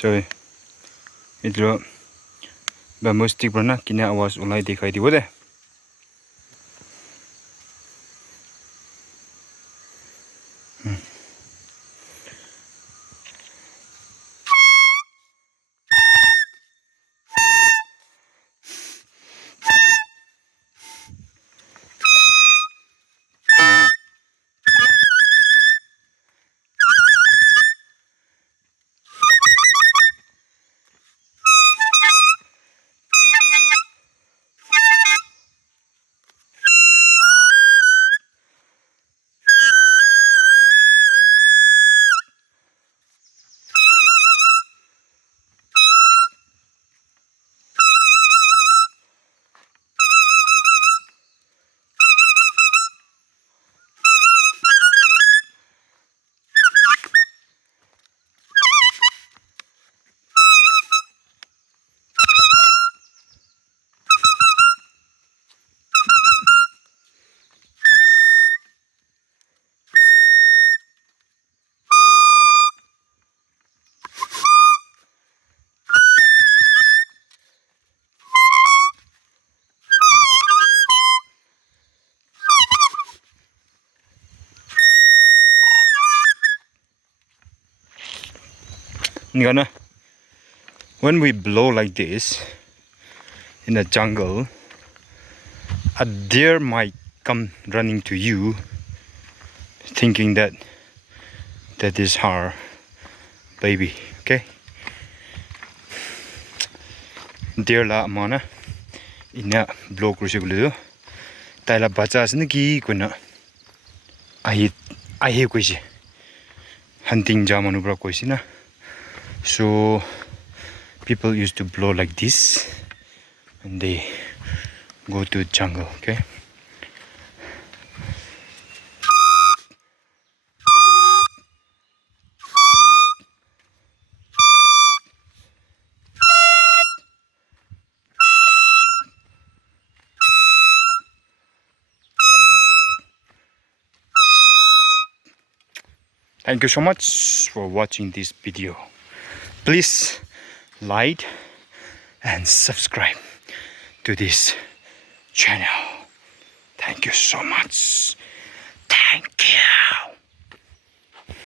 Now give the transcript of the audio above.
So itro bamboo stick bana kina आवाज उलाई दिखाई दियो दे Ngana when we blow like this in the jungle, a deer might come running to you thinking that is her baby. Okay, deer la mana ina blow krusi bulu taila bacha asne ki kuna ahi koisi hunting jamanu bra koisi na. So people used to blow like this and they go to jungle. Okay, thank you so much for watching this video. Please like and subscribe to this channel. Thank you so much. Thank you.